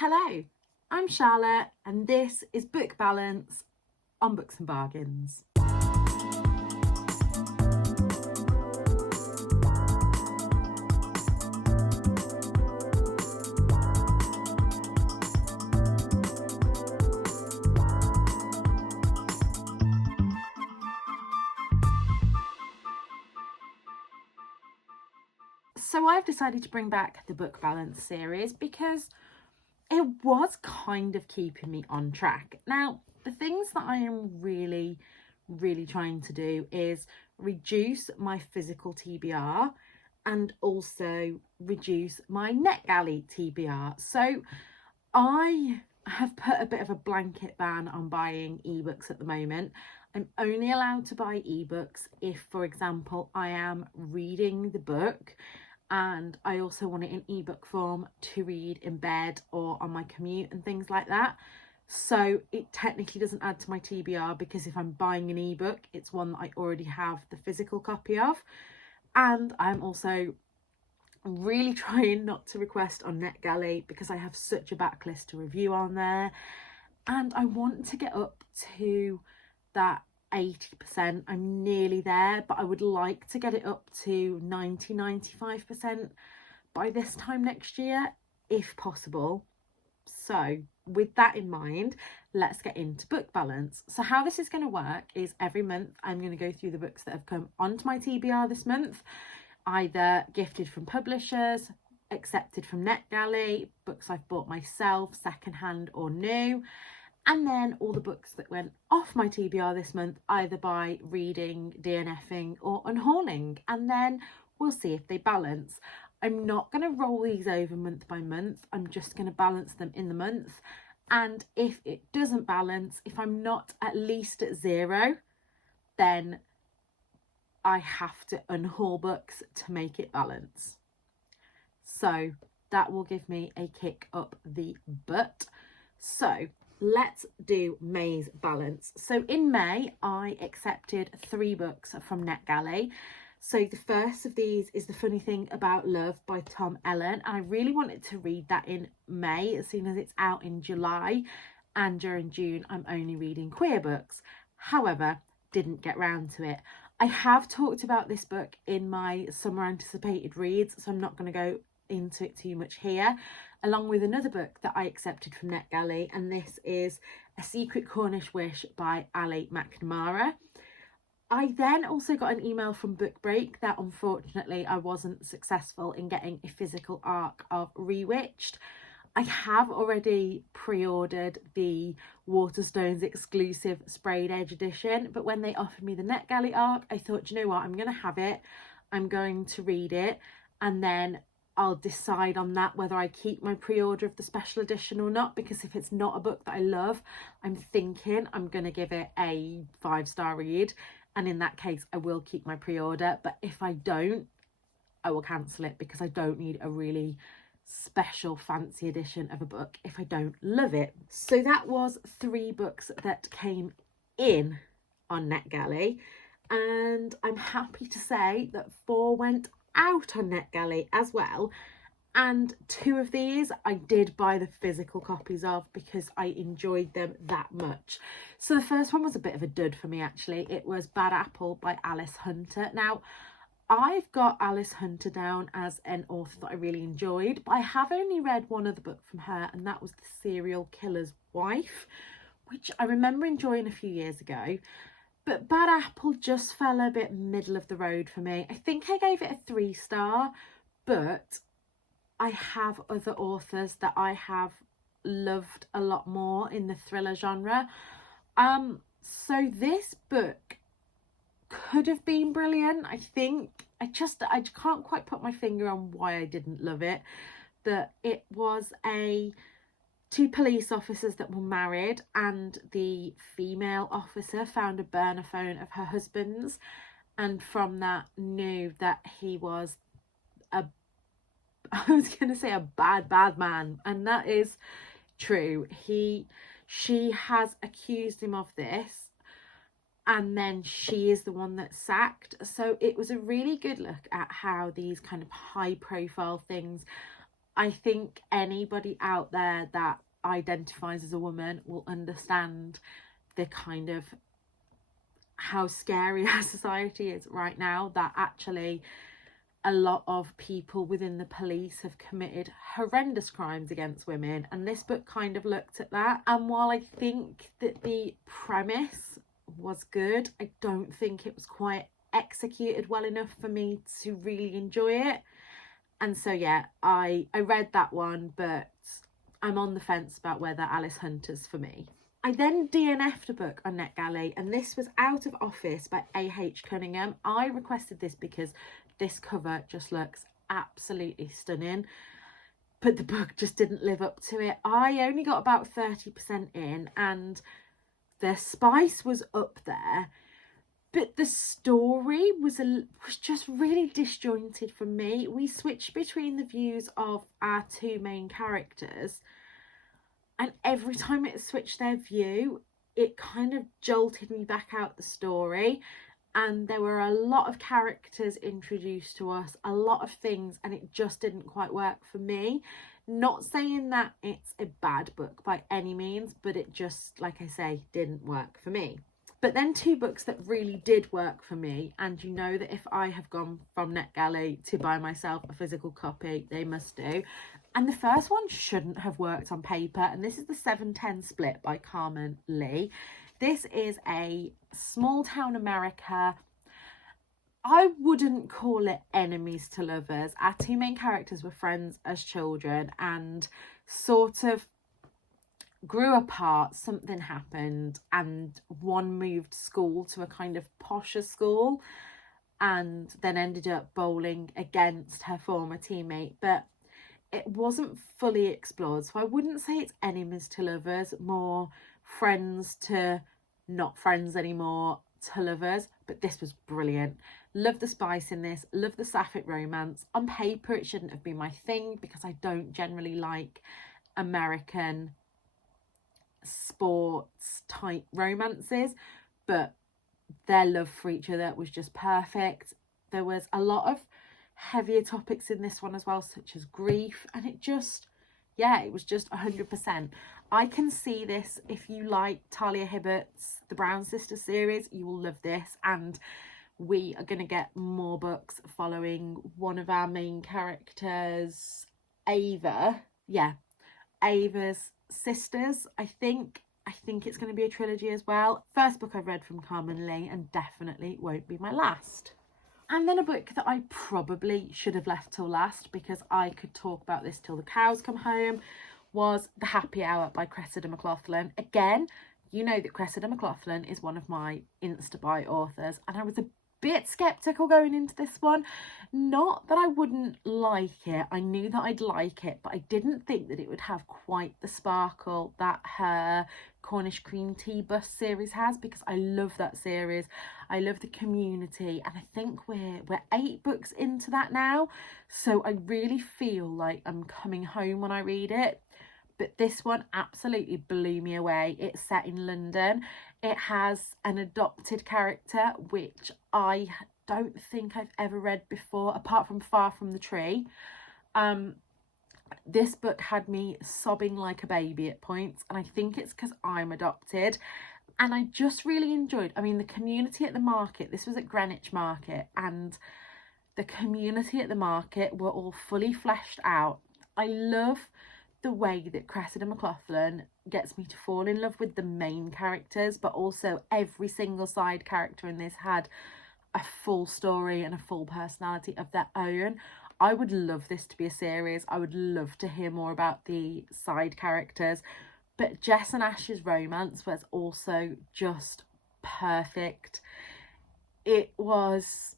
Hello, I'm Charlotte and this is Book Balance on Books and Bargains. So I've decided to bring back the Book Balance series because it was kind of keeping me on track. Now, the things that I am really trying to do is reduce my physical TBR and also reduce my NetGalley TBR. So I have put a bit of a blanket ban on buying ebooks at the moment. I'm only allowed to buy ebooks if, for example, I am reading the book and I also want it in ebook form to read in bed or on my commute and things like that. So it technically doesn't add to my TBR because if I'm buying an ebook, it's one that I already have the physical copy of. And I'm also really trying not to request on NetGalley because I have such a backlist to review on there. And I want to get up to that 80%. I'm nearly there, but I would like to get it up to 95% by this time next year, if possible. So with that in mind, let's get into Book Balance. So how this is going to work is every month I'm going to go through the books that have come onto my TBR this month, either gifted from publishers, accepted from NetGalley, books I've bought myself, secondhand or new, and then all the books that went off my TBR this month, either by reading, DNFing or unhauling, and then we'll see if they balance. I'm not going to roll these over month by month. I'm just going to balance them in the month. And if it doesn't balance, if I'm not at least at 0, then I have to unhaul books to make it balance. So that will give me a kick up the butt. So let's do May's balance. So in May, I accepted 3 books from NetGalley. So the first of these is The Funny Thing About Love by Tom Ellen. I really wanted to read that in May, as soon as it's out in July. And during June, I'm only reading queer books. However, didn't get round to it. I have talked about this book in my summer anticipated reads, so I'm not going to go into it too much here, along with another book that I accepted from NetGalley, and this is A Secret Cornish Wish by Ali McNamara. I then also got an email from Book Break that unfortunately I wasn't successful in getting a physical arc of Rewitched. I have already pre-ordered the Waterstones exclusive sprayed edge edition, but when they offered me the NetGalley arc, I thought, you know what, I'm going to have it, I'm going to read it, and then I'll decide on that whether I keep my pre-order of the special edition or not, because if it's not a book that I love, I'm thinking I'm going to give it a 5-star read, and in that case I will keep my pre-order. But if I don't, I will cancel it, because I don't need a really special fancy edition of a book if I don't love it. So that was 3 books that came in on NetGalley, and I'm happy to say that 4 went out on NetGalley as well, and 2 of these I did buy the physical copies of because I enjoyed them that much. So the first one was a bit of a dud for me, actually. It was Bad Apple by Alice Hunter. Now, I've got Alice Hunter down as an author that I really enjoyed, but I have only read one other book from her, and that was The Serial Killer's Wife, which I remember enjoying a few years ago. But Bad Apple just fell a bit middle of the road for me. I think I gave it a 3-star, but I have other authors that I have loved a lot more in the thriller genre. So this book could have been brilliant. I think I can't quite put my finger on why I didn't love it. That it was 2 police officers that were married, and the female officer found a burner phone of her husband's, and from that knew that he was I was going to say a bad man, and that is true. She has accused him of this, and then she is the one that's sacked. So it was a really good look at how these kind of high profile things I think anybody out there that identifies as a woman will understand the kind of how scary our society is right now, that actually a lot of people within the police have committed horrendous crimes against women, and this book kind of looked at that. And while I think that the premise was good, I don't think it was quite executed well enough for me to really enjoy it. And so yeah, I read that one, but I'm on the fence about whether Alice Hunter's for me. I then DNF'd a book on NetGalley, and this was Out of Office by A.H. Cunningham. I requested this because this cover just looks absolutely stunning, but the book just didn't live up to it. I only got about 30% in, and the spice was up there, but the story was just really disjointed for me. We switched between the views of our two main characters, and every time it switched their view, it kind of jolted me back out the story. And there were a lot of characters introduced to us, a lot of things, and it just didn't quite work for me. Not saying that it's a bad book by any means, but it just, like I say, didn't work for me. But then two books that really did work for me, and you know that if I have gone from NetGalley to buy myself a physical copy, they must do. And the first one shouldn't have worked on paper, and this is The 710 Split by Carmen Lee. This is a small town America. I wouldn't call it enemies to lovers. Our two main characters were friends as children and sort of grew apart. Something happened and one moved school to a kind of posher school and then ended up bowling against her former teammate, but it wasn't fully explored. So I wouldn't say it's enemies to lovers, more friends to not friends anymore to lovers. But this was brilliant. Love the spice in this, love the sapphic romance. On paper it shouldn't have been my thing because I don't generally like American sports type romances, but their love for each other was just perfect. There was a lot of heavier topics in this one as well, such as grief, and it just, yeah, it was just 100%. I can see this. If you like Talia Hibbert's The Brown Sisters series, you will love this, and we are going to get more books following one of our main characters, Ava. Yeah, Ava's sisters. I think it's going to be a trilogy as well. First book I've read from Carmen Lee, and definitely won't be my last. And then a book that I probably should have left till last because I could talk about this till the cows come home was The Happy Hour by Cressida McLaughlin. Again, you know that Cressida McLaughlin is one of my Insta-buy authors, and I was a bit sceptical going into this one. Not that I wouldn't like it, I knew that I'd like it, but I didn't think that it would have quite the sparkle that her Cornish Cream Tea Bus series has, because I love that series. I love the community, and I think we're 8 books into that now, so I really feel like I'm coming home when I read it. But this one absolutely blew me away. It's set in London. It has an adopted character, which I don't think I've ever read before, apart from Far From the Tree. This book had me sobbing like a baby at points, and I think it's because I'm adopted. And I just really enjoyed, I mean, the community at the market. This was at Greenwich Market, and the community at the market were all fully fleshed out. I love the way that Cressida McLaughlin gets me to fall in love with the main characters, but also every single side character in this had a full story and a full personality of their own. I would love this to be a series. I would love to hear more about the side characters. But Jess and Ash's romance was also just perfect. It was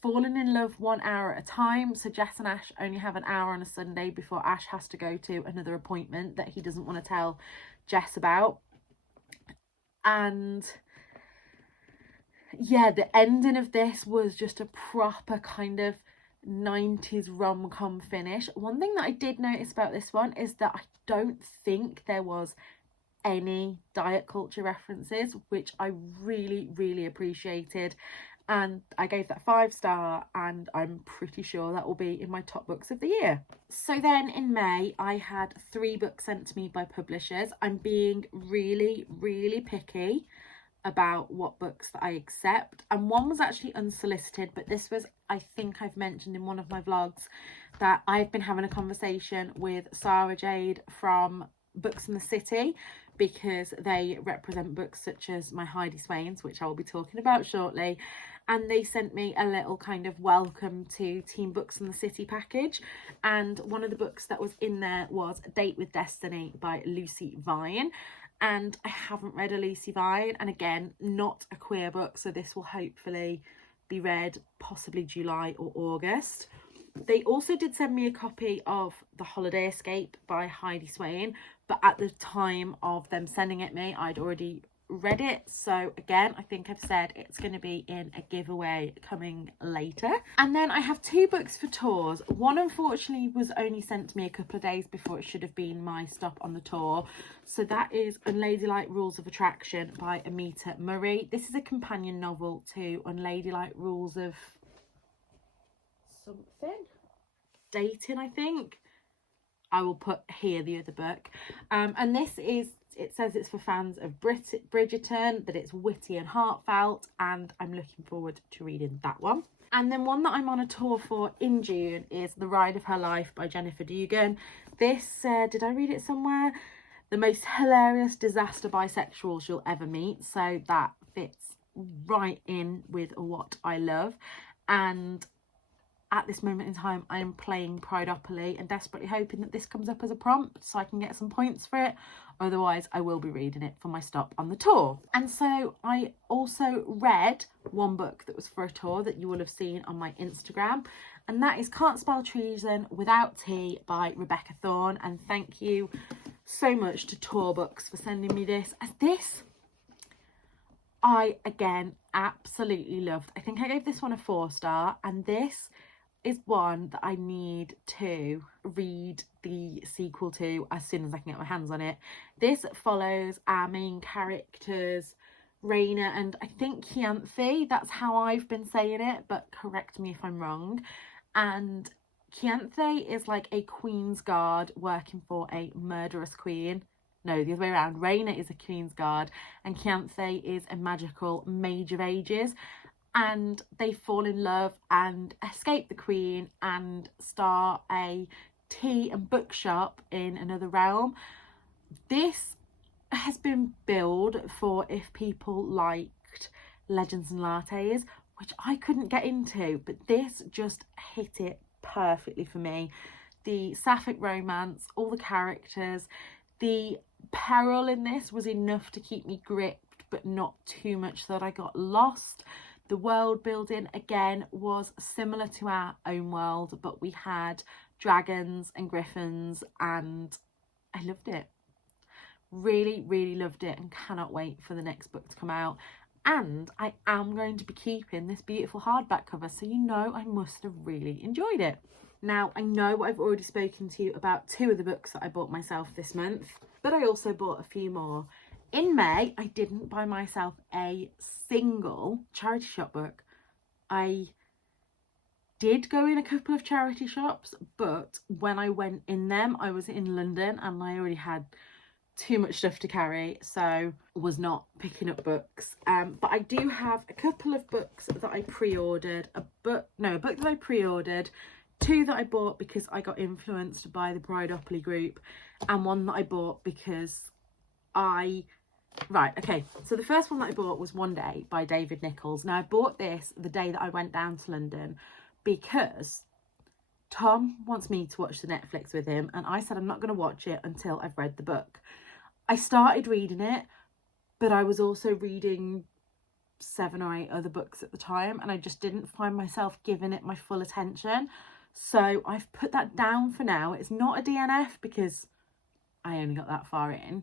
falling in love 1 hour at a time. So Jess and Ash only have an hour on a Sunday before Ash has to go to another appointment that he doesn't want to tell Jess about. And yeah, the ending of this was just a proper kind of 90s rom-com finish. One thing that I did notice about this one is that I don't think there was any diet culture references, which I really appreciated. and I gave that 5-star, and I'm pretty sure that will be in my top books of the year. So then in May, I had 3 books sent to me by publishers. I'm being really, really picky about what books that I accept, and one was actually unsolicited, but this was, I think I've mentioned in one of my vlogs that I've been having a conversation with Sarah Jade from Books in the City, because they represent books such as my Heidi Swains, which I will be talking about shortly, and they sent me a little kind of welcome to Team Books in the City package, and one of the books that was in there was A Date with Destiny by Lucy Vine. And I haven't read a Lucy Vine, and again, not a queer book, so this will hopefully be read possibly July or August. They also did send me a copy of The Holiday Escape by Heidi Swain, but at the time of them sending it me, I'd already read it. So again, I think I've said it's going to be in a giveaway coming later. And then I have 2 books for tours. One unfortunately was only sent to me a couple of days before it should have been my stop on the tour. So that is Unladylike Rules of Attraction by Amita Murray. This is a companion novel to Unladylike Rules of something, dating, I think. I will put here the other book, and this is, it says it's for fans of Bridgerton, that it's witty and heartfelt, and I'm looking forward to reading that one. And then one that I'm on a tour for in June is The Ride of Her Life by Jennifer Dugan. This, did I read it somewhere? The most hilarious disaster bisexuals you'll ever meet, so that fits right in with what I love. And at this moment in time, I am playing Prideopoly and desperately hoping that this comes up as a prompt so I can get some points for it. Otherwise, I will be reading it for my stop on the tour. And so I also read one book that was for a tour that you will have seen on my Instagram, and that is Can't Spell Treason Without Tea by Rebecca Thorne. And thank you so much to Tour Books for sending me this, as this I again absolutely loved. I think I gave this one a 4-star, and this is one that I need to read the sequel to as soon as I can get my hands on it. This follows our main characters, Raina and I think Chianthe. That's how I've been saying it, but correct me if I'm wrong. And Chianthe is like a queen's guard working for a murderous queen. No, the other way around. Raina is a queen's guard and Chianthe is a magical mage of ages. And they fall in love and escape the queen and start a tea and bookshop in another realm. This has been billed for if people liked Legends and Lattes, which I couldn't get into, but this just hit it perfectly for me. The sapphic romance, all the characters, the peril in this was enough to keep me gripped, but not too much so that I got lost. The world building, again, was similar to our own world, but we had dragons and griffins, and I loved it. Really, really loved it, and cannot wait for the next book to come out. And I am going to be keeping this beautiful hardback cover, so you know I must have really enjoyed it. Now, I know I've already spoken to you about 2 of the books that I bought myself this month, but I also bought a few more. In May, I didn't buy myself a single charity shop book. I did go in a couple of charity shops, but when I went in them, I was in London and I already had too much stuff to carry, so was not picking up books. But I do have a couple of books that I pre-ordered. A book that I pre-ordered, 2 that I bought because I got influenced by the Prideopoly group, and one that I bought because Right, okay, so the first one that I bought was One Day by David Nichols. Now, I bought this the day that I went down to London because Tom wants me to watch the Netflix with him, and I said I'm not going to watch it until I've read the book. I started reading it, but I was also reading 7 or 8 other books at the time, and I just didn't find myself giving it my full attention. So I've put that down for now. It's not a DNF because I only got that far in.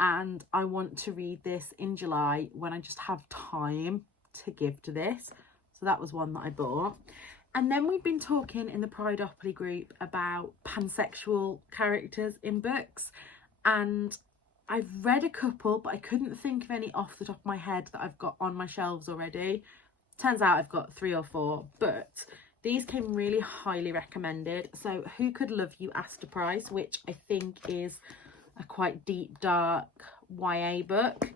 And I want to read this in July when I just have time to give to this. So that was one that I bought. And then we've been talking in the Prideopoly group about pansexual characters in books. And I've read a couple, but I couldn't think of any off the top of my head that I've got on my shelves already. Turns out I've got 3 or 4, but these came really highly recommended. So Who Could Love You Astor Price, which I think is a quite deep, dark YA book,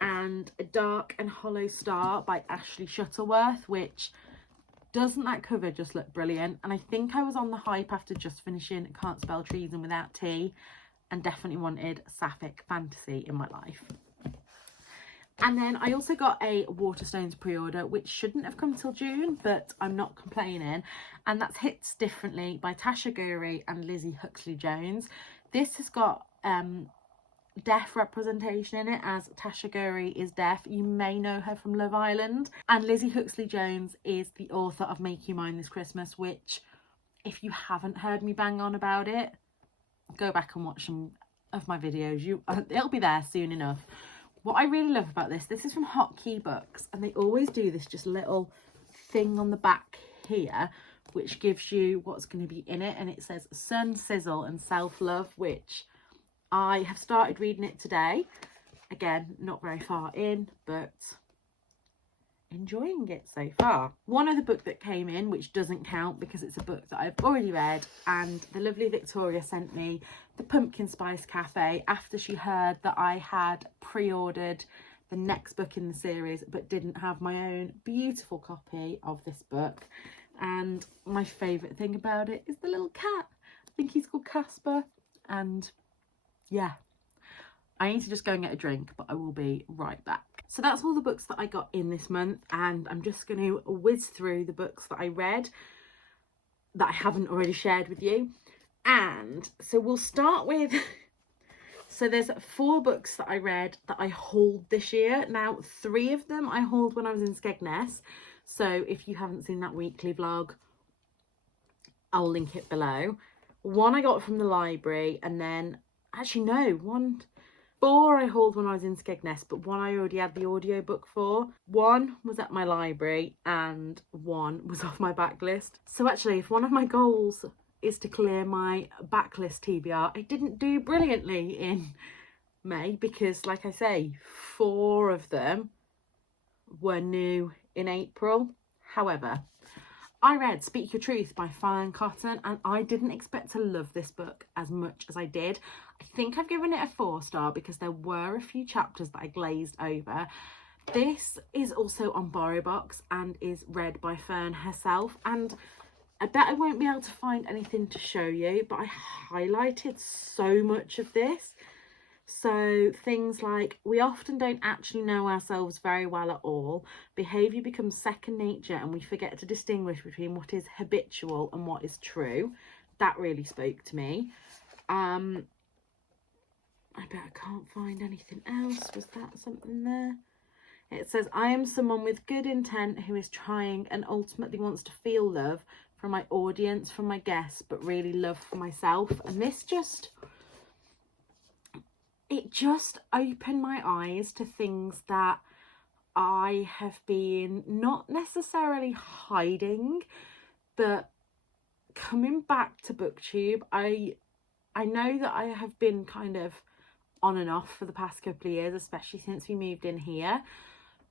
and A Dark and Hollow Star by Ashley Shuttleworth, which doesn't that cover just look brilliant? And I think I was on the hype after just finishing Can't Spell Treason Without T, and definitely wanted sapphic fantasy in my life. And then I also got a Waterstones pre-order, which shouldn't have come till June, but I'm not complaining. And that's Hits Differently by Tasha Ghouri and Lizzie Huxley-Jones. This has got deaf representation in it, as Tasha Ghouri is deaf. You may know her from Love Island. And Lizzie Huxley-Jones is the author of Make You Mine This Christmas, which, if you haven't heard me bang on about it, go back and watch some of my videos. It'll be there soon enough. What I really love about this is from Hotkey Books, and they always do this just little thing on the back here, which gives you what's going to be in it, and it says Sun, Sizzle and Self-Love, which I have started reading it today. Again, not very far in, but enjoying it so far. One other book that came in, which doesn't count because it's a book that I've already read, and the lovely Victoria sent me The Pumpkin Spice Cafe after she heard that I had pre-ordered the next book in the series but didn't have my own beautiful copy of this book. And my favourite thing about it is the little cat. I think he's called Casper, and yeah, I need to just go and get a drink, but I will be right back. So that's all the books that I got in this month, and I'm just going to whiz through the books that I read that I haven't already shared with you. And so we'll start with, so there's 4 books that I read that I hauled this year. Now 3 of them I hauled when I was in Skegness, so if you haven't seen that weekly vlog, I'll link it below. 1 I got from the library, and then actually no, 4 I hauled when I was in Skegness, but 1 I already had the audiobook for. 1 was at my library and 1 was off my backlist. So actually, if one of my goals is to clear my backlist TBR, I didn't do brilliantly in May because, like I say, 4 of them were new in April. However, I read Speak Your Truth by Fern Cotton, and I didn't expect to love this book as much as I did. I think I've given it a 4-star because there were a few chapters that I glazed over. This is also on BorrowBox and is read by Fern herself, and I bet I won't be able to find anything to show you, but I highlighted so much of this. So things like, we often don't actually know ourselves very well at all. Behaviour becomes second nature and we forget to distinguish between what is habitual and what is true. That really spoke to me. I bet I can't find anything else. Was that something there? It says, I am someone with good intent who is trying and ultimately wants to feel love from my audience, from my guests, but really love for myself. And this just... it just opened my eyes to things that I have been not necessarily hiding, but coming back to BookTube. I know that I have been kind of on and off for the past couple of years, especially since we moved in here,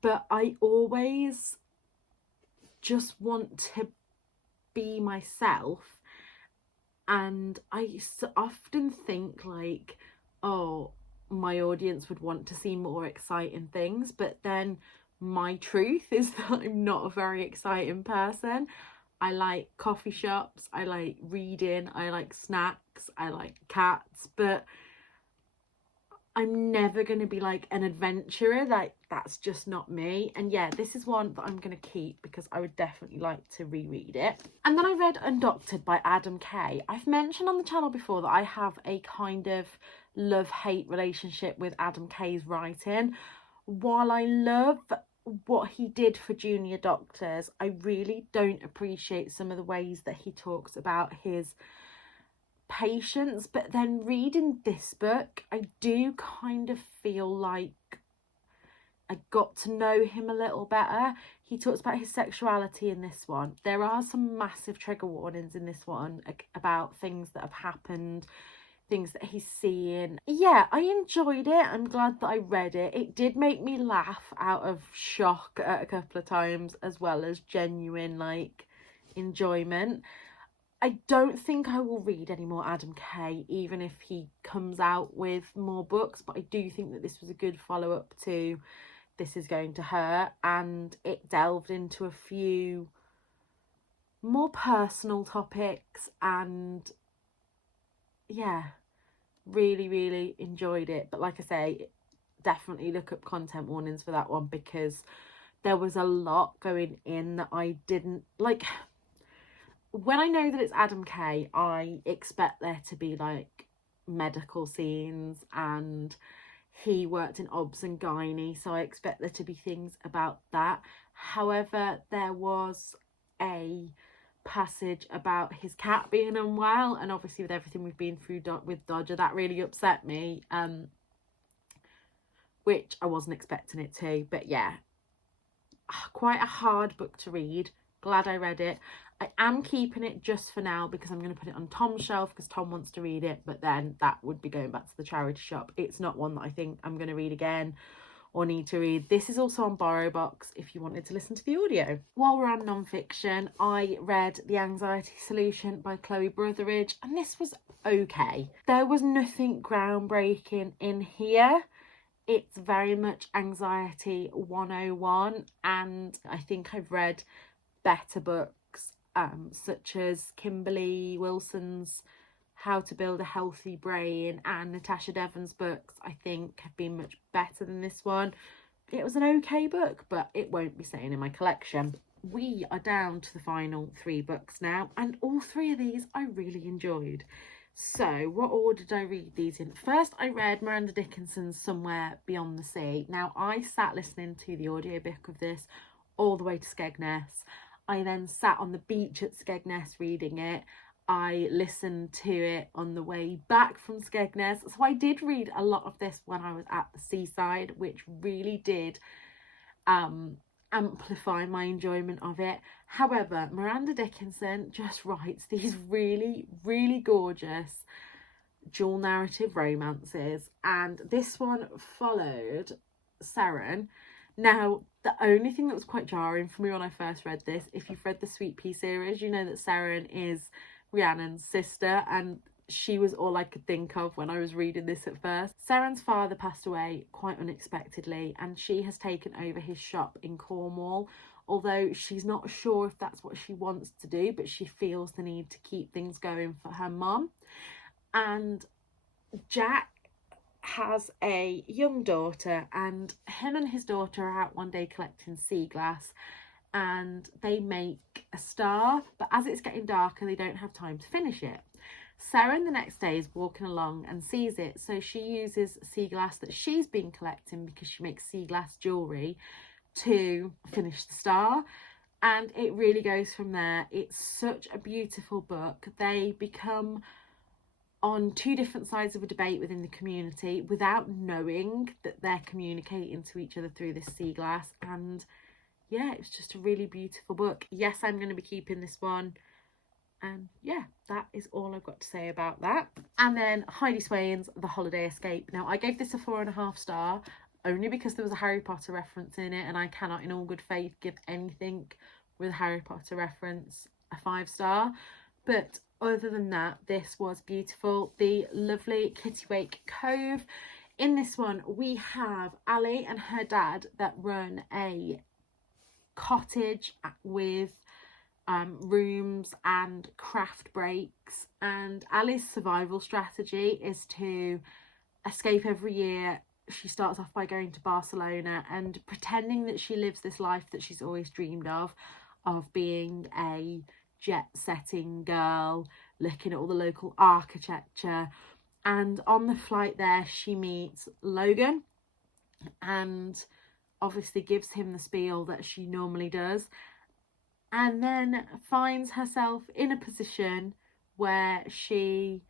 but I always just want to be myself, and I often think like, oh, my audience would want to see more exciting things, but then my truth is that I'm not a very exciting person. I like coffee shops, I like reading, I like snacks, I like cats, but I'm never going to be like an adventurer. Like, that's just not me. And yeah, this is one that I'm going to keep because I would definitely like to reread it. And then I read Undoctored by Adam Kay. I've mentioned on the channel before that I have a kind of love-hate relationship with Adam Kay's writing. While I love what he did for junior doctors, I really don't appreciate some of the ways that he talks about his patients. But then reading this book, I do kind of feel like I got to know him a little better. He talks about his sexuality in this one. There are some massive trigger warnings in this one about things that have happened things that he's seeing. Yeah, I enjoyed it. I'm glad that I read it. It did make me laugh out of shock at a couple of times, as well as genuine like enjoyment. I don't think I will read any more Adam Kay, even if he comes out with more books, but I do think that this was a good follow-up to This Is Going to Hurt, and it delved into a few more personal topics, and yeah, really enjoyed it. But like I say, definitely look up content warnings for that one, because there was a lot going in that I didn't like. When I know that it's Adam Kay, I expect there to be like medical scenes, and he worked in obs and gynae, so I expect there to be things about that. However, there was a passage about his cat being unwell, and obviously with everything we've been through with Dodger, that really upset me, which I wasn't expecting it to. But yeah, quite a hard book to read. Glad I read it. I am keeping it just for now because I'm going to put it on Tom's shelf because Tom wants to read it, but then that would be going back to the charity shop. It's not one that I think I'm going to read again or need to read. This is also on BorrowBox if you wanted to listen to the audio. While we're on non-fiction, I read The Anxiety Solution by Chloe Brotheridge, and this was okay. There was nothing groundbreaking in here. It's very much Anxiety 101, and I think I've read better books such as Kimberly Wilson's How to Build a Healthy Brain, and Natasha Devon's books I think have been much better than this one. It was an okay book, but it won't be staying in my collection. We are down to the final 3 books now, and all 3 of these I really enjoyed. So what order did I read these in? First, I read Miranda Dickinson's Somewhere Beyond the Sea. Now, I sat listening to the audiobook of this all the way to Skegness. I then sat on the beach at Skegness reading it. I listened to it on the way back from Skegness. So I did read a lot of this when I was at the seaside, which really did amplify my enjoyment of it. However, Miranda Dickinson just writes these really gorgeous dual narrative romances, and this one followed Seren. Now, the only thing that was quite jarring for me when I first read this, if you've read the Sweet Pea series, you know that Seren is Rhiannon's sister, and she was all I could think of when I was reading this at first. Seren's father passed away quite unexpectedly, and she has taken over his shop in Cornwall, although she's not sure if that's what she wants to do, but she feels the need to keep things going for her mum. And Jack has a young daughter, and him and his daughter are out one day collecting sea glass, and they make a star, but as it's getting darker they don't have time to finish it. Seren the next day is walking along and sees it, so she uses sea glass that she's been collecting because she makes sea glass jewellery to finish the star, and it really goes from there. It's such a beautiful book. They become on 2 different sides of a debate within the community without knowing that they're communicating to each other through this sea glass, and yeah, it's just a really beautiful book. Yes, I'm going to be keeping this one, and yeah, that is all I've got to say about that. And then Heidi Swain's The Holiday Escape. Now, I gave this a 4.5 star only because there was a Harry Potter reference in it, and I cannot in all good faith give anything with a Harry Potter reference a 5 star, but other than that, this was beautiful. The lovely Kittiwake Cove. In this one, we have Ali and her dad that run a cottage with rooms and craft breaks, and Ali's survival strategy is to escape every year. She starts off by going to Barcelona and pretending that she lives this life that she's always dreamed of being a jet-setting girl, looking at all the local architecture. And on the flight there, she meets Logan and obviously gives him the spiel that she normally does, and then finds herself in a position where she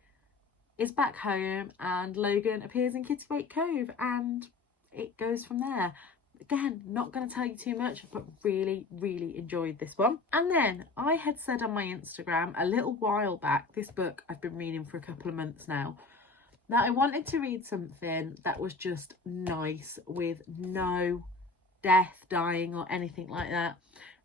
is back home and Logan appears in Kittiwake Cove, and it goes from there. Again, not going to tell you too much, but really enjoyed this one. And then I had said on my Instagram a little while back, this book I've been reading for a couple of months now, that I wanted to read something that was just nice with no death, dying or anything like that.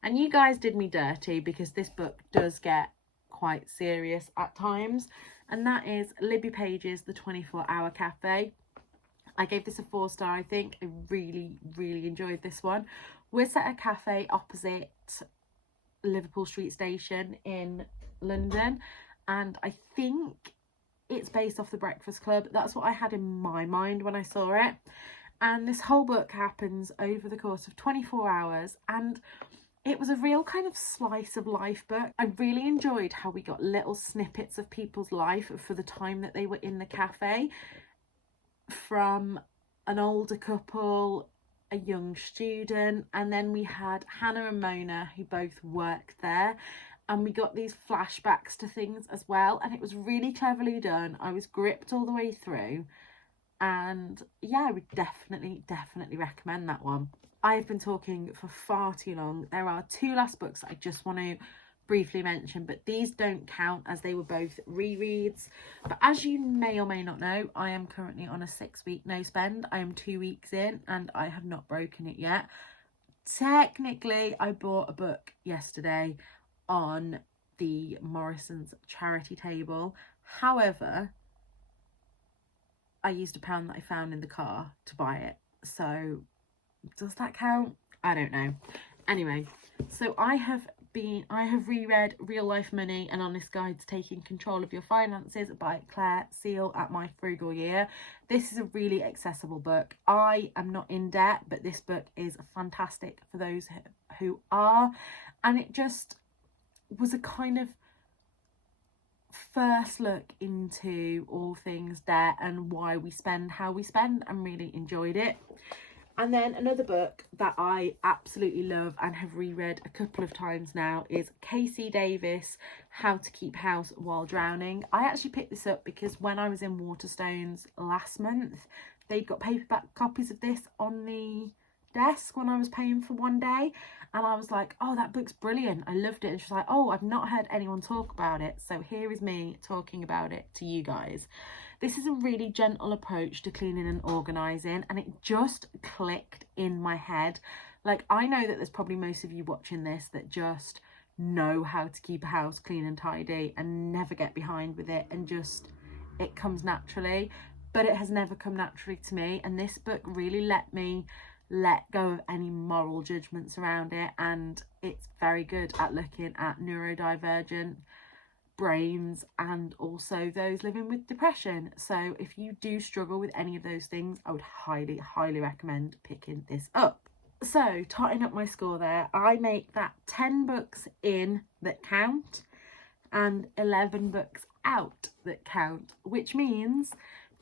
And you guys did me dirty because this book does get quite serious at times. And that is Libby Page's The 24-Hour Cafe. I gave this a 4-star, I think. I really, really enjoyed this one. We're set at a cafe opposite Liverpool Street Station in London. And I think it's based off The Breakfast Club. That's what I had in my mind when I saw it. And this whole book happens over the course of 24 hours. And it was a real kind of slice of life book. I really enjoyed how we got little snippets of people's life for the time that they were in the cafe. From an older couple, a young student, and then we had Hannah and Mona who both worked there. And we got these flashbacks to things as well. And it was really cleverly done. I was gripped all the way through. And yeah, I would definitely recommend that one. I've been talking for far too long. There are 2 last books that I just want to briefly mention, but these don't count as they were both rereads. But as you may or may not know, I am currently on a 6-week no spend. I am 2 weeks in and I have not broken it yet. Technically, I bought a book yesterday on the Morrison's charity table. However, I used £1 that I found in the car to buy it. So does that count? I don't know. Anyway, so I have reread Real Life Money, An Honest Guide to Taking Control of Your Finances by Claire Seal at My Frugal Year. This is a really accessible book. I am not in debt, but this book is fantastic for those who are. And it just was a kind of first look into all things debt and why we spend how we spend, and really enjoyed it. And then another book that I absolutely love and have reread a couple of times now is Casey Davis, How to Keep House While Drowning. I actually picked this up because when I was in Waterstones last month, they'd got paperback copies of this on the desk when I was paying for one day, and I was like, oh, that book's brilliant, I loved it. And she's like, oh, I've not heard anyone talk about it, so here is me talking about it to you guys. This is a really gentle approach to cleaning and organising, and it just clicked in my head. Like, I know that there's probably most of you watching this that just know how to keep a house clean and tidy and never get behind with it, and just it comes naturally, but it has never come naturally to me. And this book really let me let go of any moral judgments around it, and it's very good at looking at neurodivergent brains and also those living with depression. So if you do struggle with any of those things, I would highly recommend picking this up. So totting up my score there, I make that 10 books in that count and 11 books out that count, which means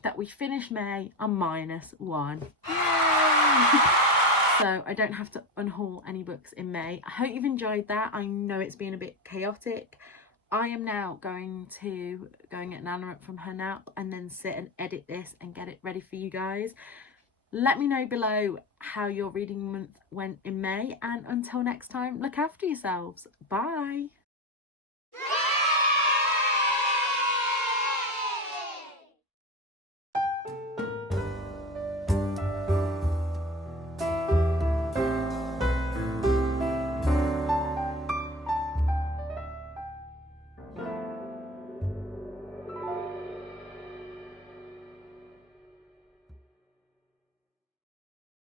that we finish May on -1. So I don't have to unhaul any books in May. I hope you've enjoyed that. I know it's been a bit chaotic. I am now going to go and get Nana up from her nap and then sit and edit this and get it ready for you guys. Let me know below how your reading month went in May, and until next time, look after yourselves. Bye.